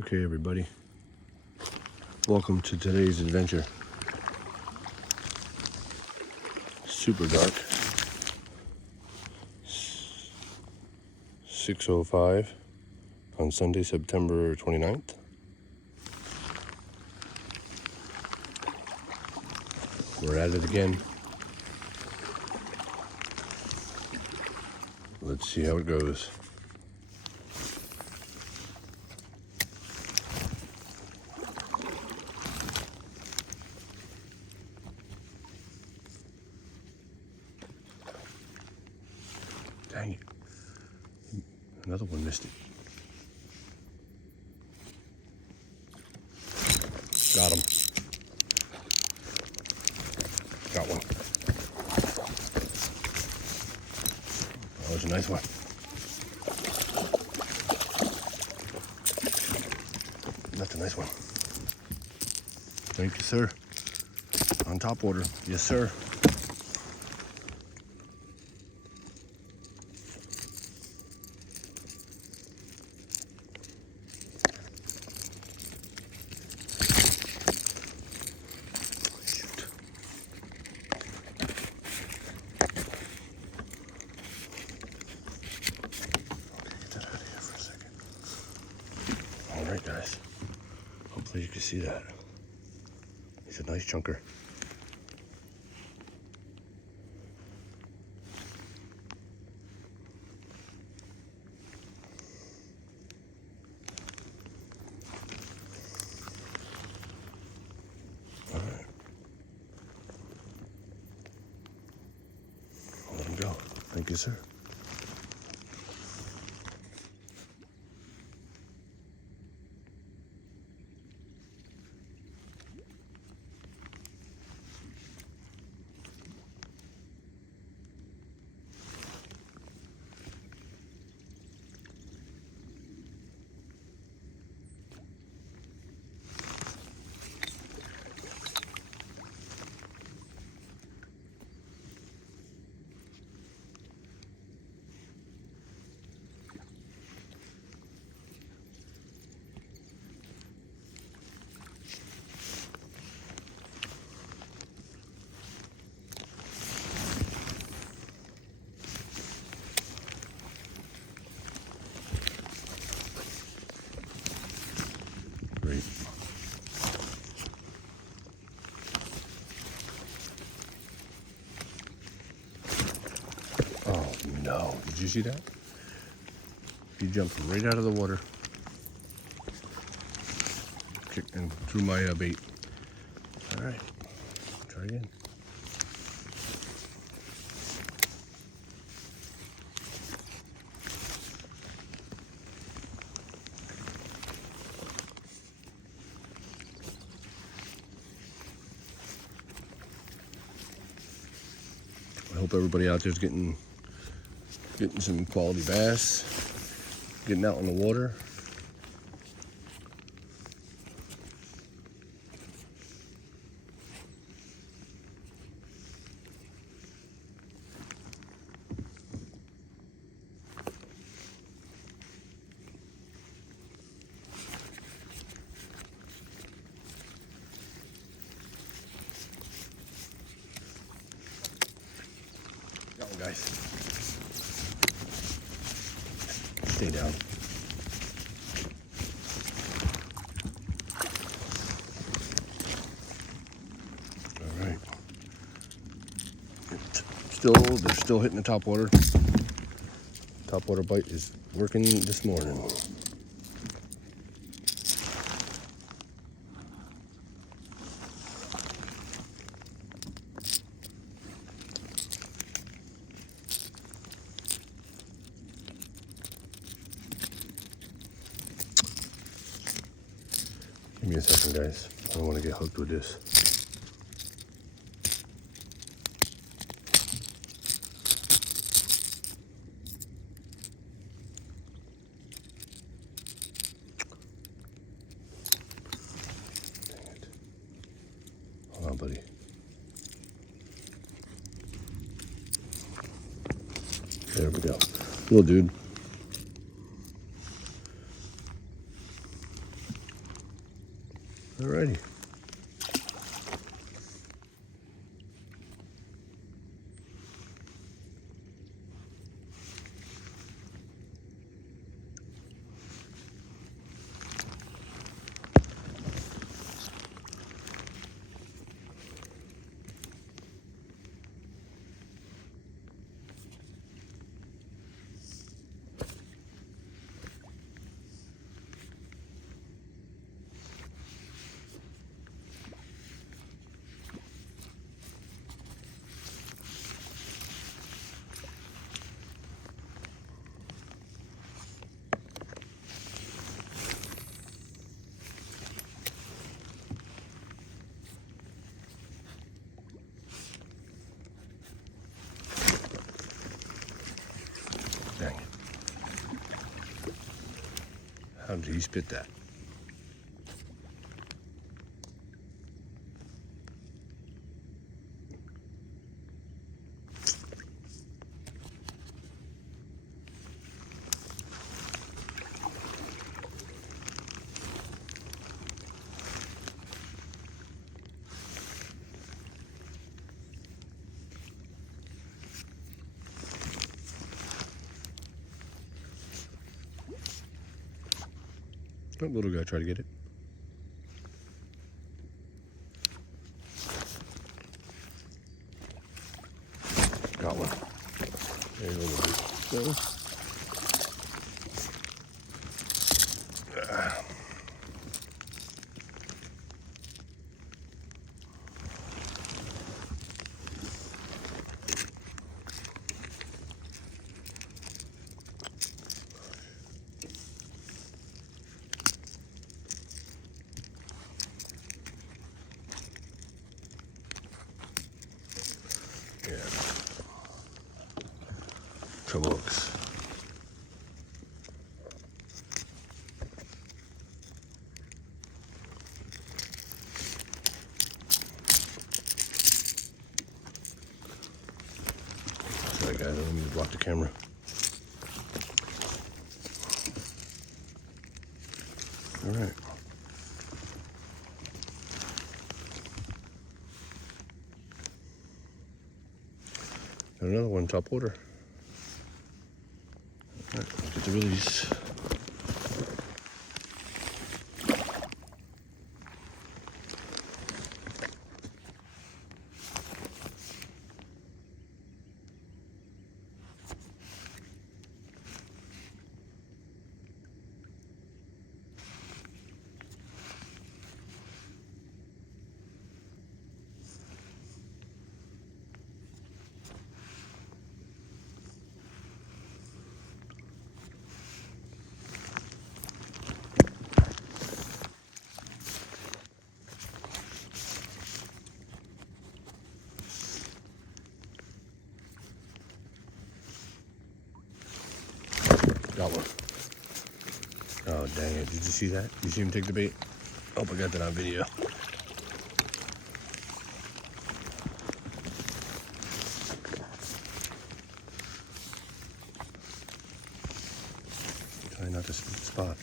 Okay, everybody, welcome to today's adventure. Super dark. 6:05 on Sunday, September 29th. We're at it again. Let's see how it goes. Dang it. Another one missed it. Got him. Got one. That was a nice one. That's a nice one. Thank you, sir. On top water. Yes, sir. Shoot. Okay, get that out of here for a second. All right, guys. Hopefully you can see that. He's a nice chunker. All right. I'll let him go. Thank you, sir. Great. Oh no, did you see that? He jumped right out of the water. Kicked and threw my bait. All right, try again. I hope everybody out there's getting some quality bass, getting out in the water. Got one, guys. Stay down. All right. They're still hitting the top water. Top water bite is working this morning. Give me a second, guys. I don't want to get hooked with this. Dang it. Hold on, buddy. There we go. Little dude. Alrighty. Dang it. How did he spit that? Oh, little guy, try to get it. Got one. There you go, little dude. Yeah. Trouble hooks. Sorry guys, I don't mean to block the camera. All right. Got another one, top water. All right, let's get the release. Got one. Oh, dang it. Did you see that? You see him take the bait? Oh, I got that on video. Try not to spit the spot.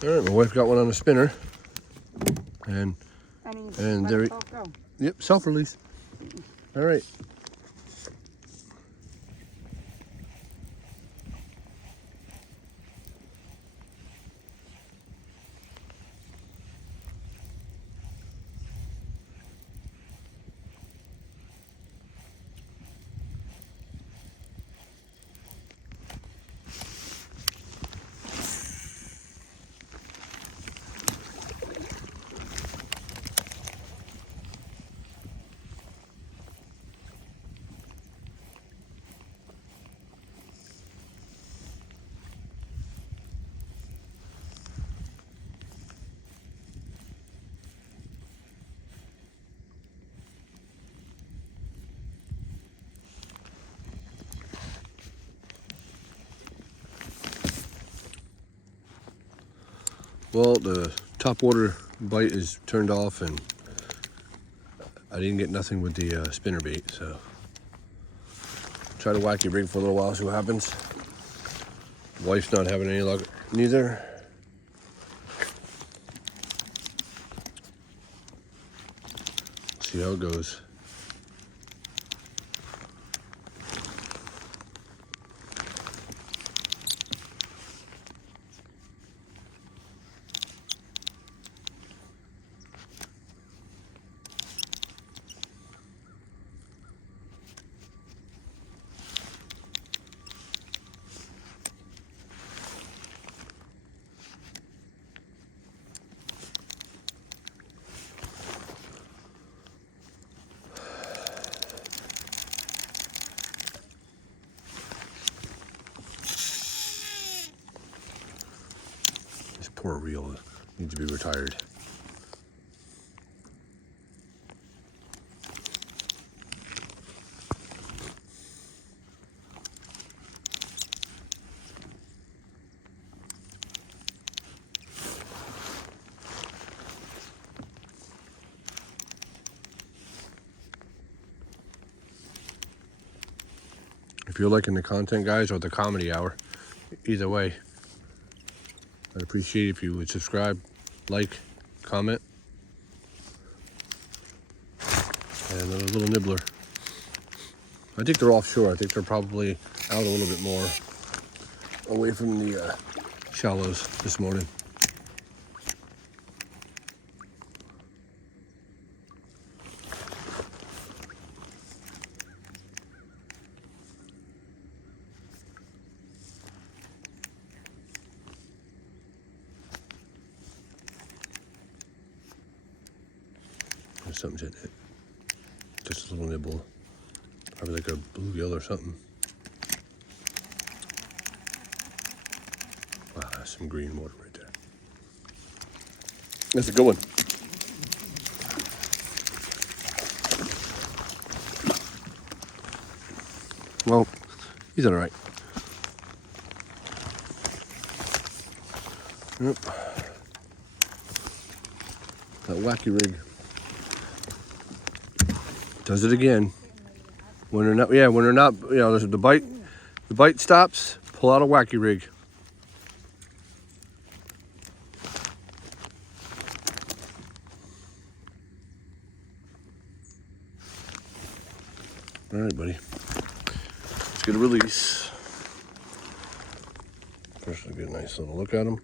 All right, my wife got one on a spinner, and there. Go. Yep, self-release. All right. Well, the top water bite is turned off, and I didn't get nothing with the spinner bait, so try to wacky rig for a little while, see what happens. Wife's not having any luck neither. See how it goes. Poor reel needs to be retired. If you're liking the content, guys, or the comedy hour, either way, I'd appreciate it if you would subscribe, like, comment, and a little nibbler. I think they're offshore. I think they're probably out a little bit more away from the shallows this morning. There's something in it. Just a little nibble. Probably like a bluegill or something. Wow, that's some green water right there. That's a good one. Well, he's all right. Yep. That wacky rig does it again. When they're not, you know, the bite stops, pull out a wacky rig. All right, buddy. Let's get a release. First, I'll get a nice little look at him.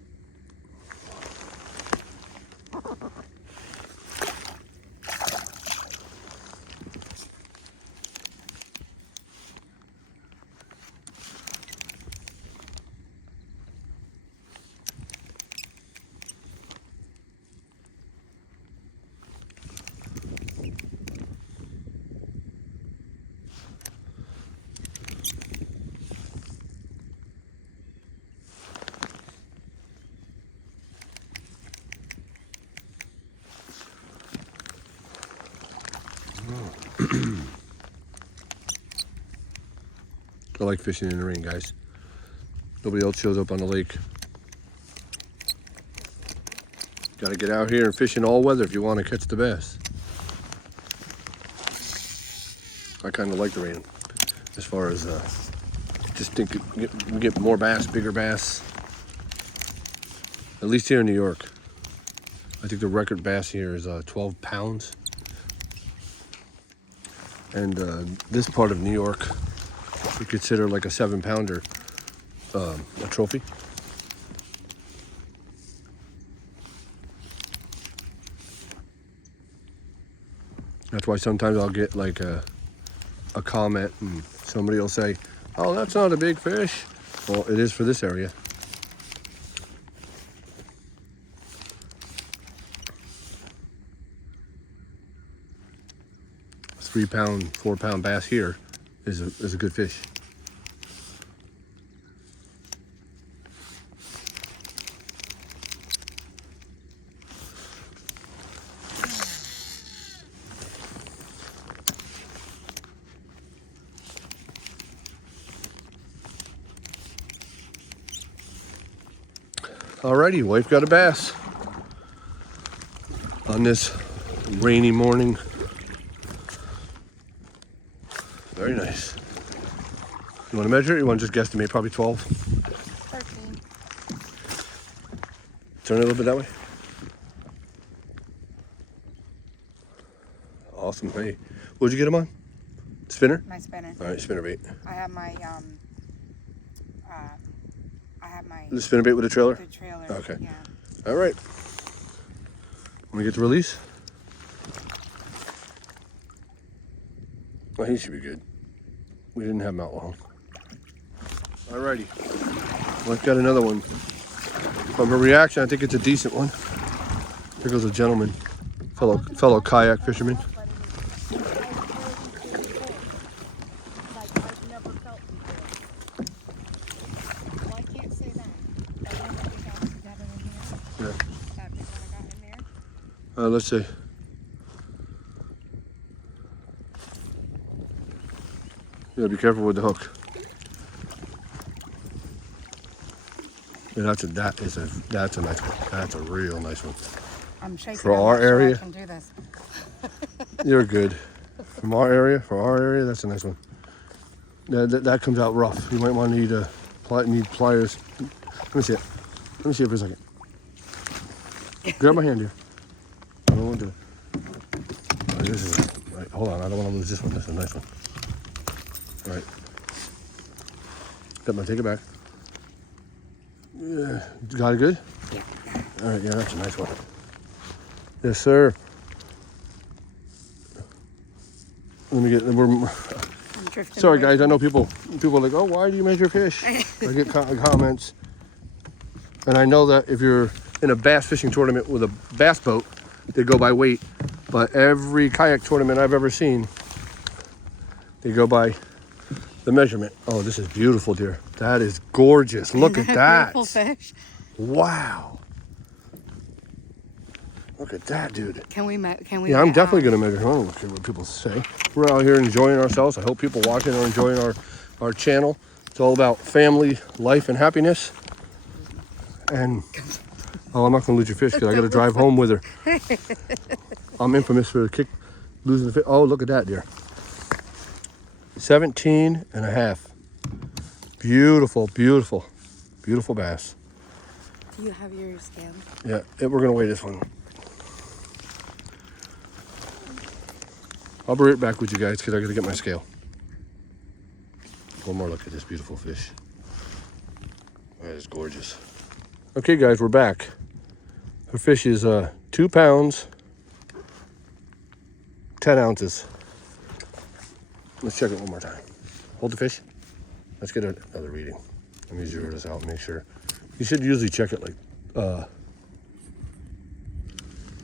I like fishing in the rain, guys. Nobody else shows up on the lake. Got to get out here and fish in all weather if you want to catch the bass. I kind of like the rain as far as just think we get more bass, bigger bass. At least here in New York. I think the record bass here is 12 pounds. And this part of New York, we consider like a 7-pounder a trophy. That's why sometimes I'll get like a comment and somebody will say, oh, that's not a big fish. Well, it is for this area. A 3-pound, 4-pound bass here is a good fish. Alrighty, wife got a bass on this rainy morning. Very nice. You want to measure it? You want to just guesstimate? Probably 12. 13. Turn it a little bit that way. Awesome. Hey, what'd you get him on? Spinner? My spinner. All right, spinner bait. I have my The spinner bait with a trailer? the trailer. Okay. Yeah. All right. Want to get the release? Well, he should be good. We didn't have him out long. Alrighty. Well, I've got another one. From her reaction, I think it's a decent one. Here goes a gentleman, fellow kayak fisherman. Yeah. Let's see. You gotta be careful with the hook. Yeah, that's a nice one. That's a real nice one. I'm shaking. For I'm our not sure area? I can do this. You're good. For our area, that's a nice one. That comes out rough. You might want to need pliers. Let me see it. Let me see it for a second. Grab my hand here. I don't want to. This is right. Hold on. I don't want to lose this one. This is a nice one. All right. Take it back. Yeah. Got it good? Yeah. All right. Yeah, that's a nice one. Yes, sir. Let me get. Sorry, guys. I know people are like, oh, why do you measure fish? I get comments, and I know that if you're in a bass fishing tournament with a bass boat, they go by weight. But every kayak tournament I've ever seen, they go by the measurement. Oh, this is beautiful, dear. That is gorgeous. Look at that. Beautiful fish. Wow. Look at that, dude. Can we? Yeah, I'm definitely going to measure. I don't care what people say. We're out here enjoying ourselves. I hope people watching are enjoying our channel. It's all about family, life, and happiness. And, oh, I'm not going to lose your fish because I got to drive home with her. I'm infamous for losing the fish. Oh, look at that, dear. 17 and a half. Beautiful, beautiful, beautiful bass. Do you have your scale? Yeah, we're going to weigh this one. I'll be right back with you guys because I got to get my scale. One more look at this beautiful fish. That is gorgeous. Okay, guys, we're back. Her fish is 2 pounds, 10 ounces. Let's check it one more time. Hold the fish. Let's get another reading. Let me zero this out and make sure. You should usually check it like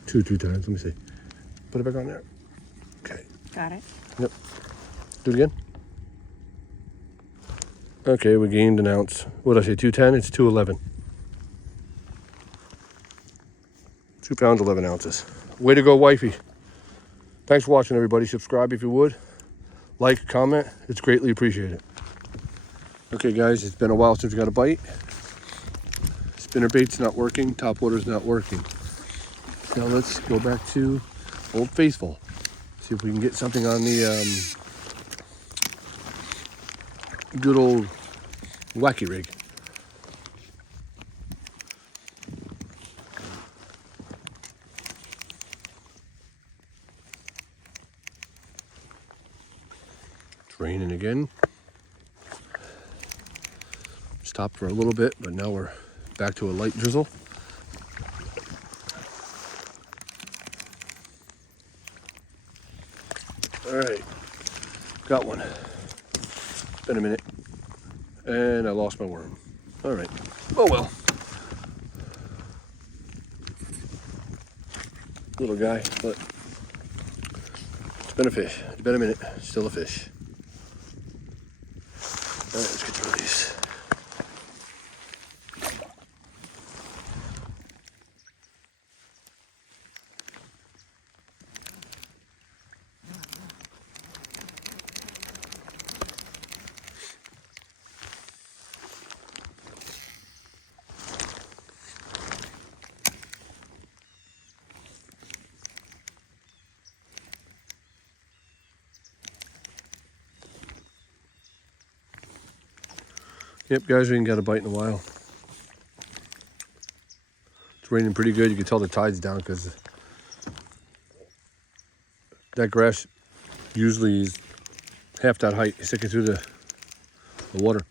2 times. Let me see. Put it back on there. Okay. Got it. Yep. Do it again. Okay, we gained an ounce. What did I say? 210? It's 211. 2 pounds, 11 ounces. Way to go, wifey. Thanks for watching, everybody. Subscribe if you would. Like, comment. It's greatly appreciated. Okay, guys, it's been a while since we got a bite. Spinner bait's not working. Top water's not working. Now let's go back to Old Faithful. See if we can get something on the good old wacky rig. raining again. Stopped for a little bit, but now we're back to a light drizzle. All right, got one. It's been a minute, and I lost my worm. All right, oh well. Little guy, but it's been a fish. It's been a minute, still a fish. All right, let's get through these. Yep, guys, we ain't got a bite in a while. It's raining pretty good. You can tell the tide's down because that grass usually is half that height, sticking through the water.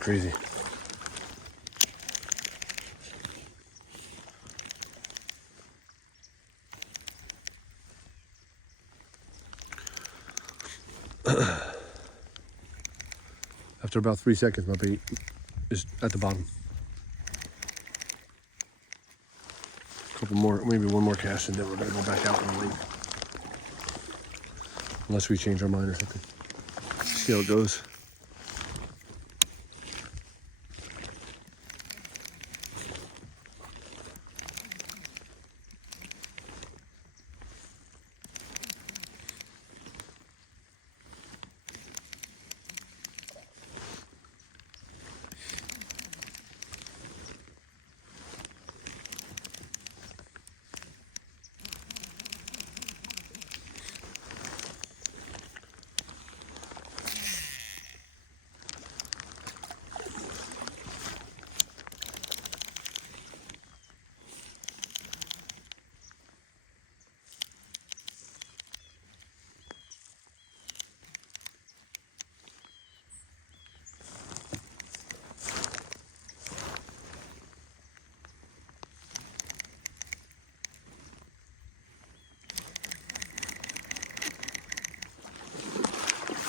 Crazy. After about 3 seconds, my bait is at the bottom. A couple more, maybe one more cast, and then we're gonna go back out and leave. Unless we change our mind or something. See how it goes.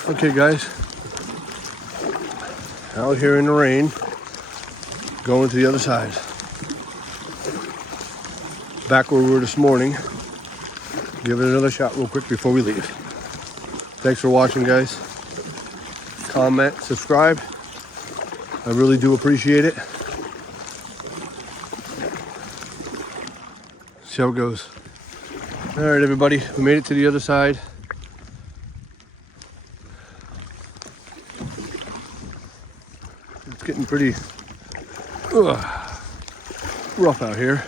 Okay, guys, out here in the rain, going to the other side. Back where we were this morning. Give it another shot real quick before we leave. Thanks for watching, guys. Comment, subscribe. I really do appreciate it. See how it goes. All right, everybody, we made it to the other side. It's getting pretty rough out here.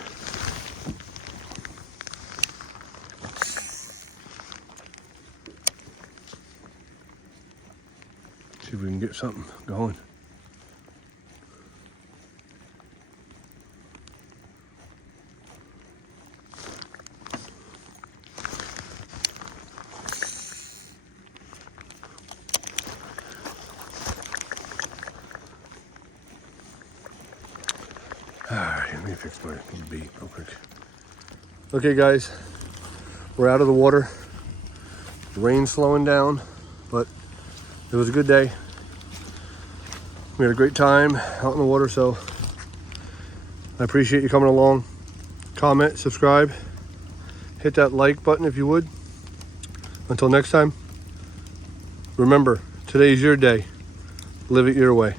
See if we can get something going. Alright, let me fix my bait real quick. Okay, guys, we're out of the water. The rain's slowing down, but it was a good day. We had a great time out in the water, so I appreciate you coming along. Comment, subscribe, hit that like button if you would. Until next time, remember, today's your day. Live it your way.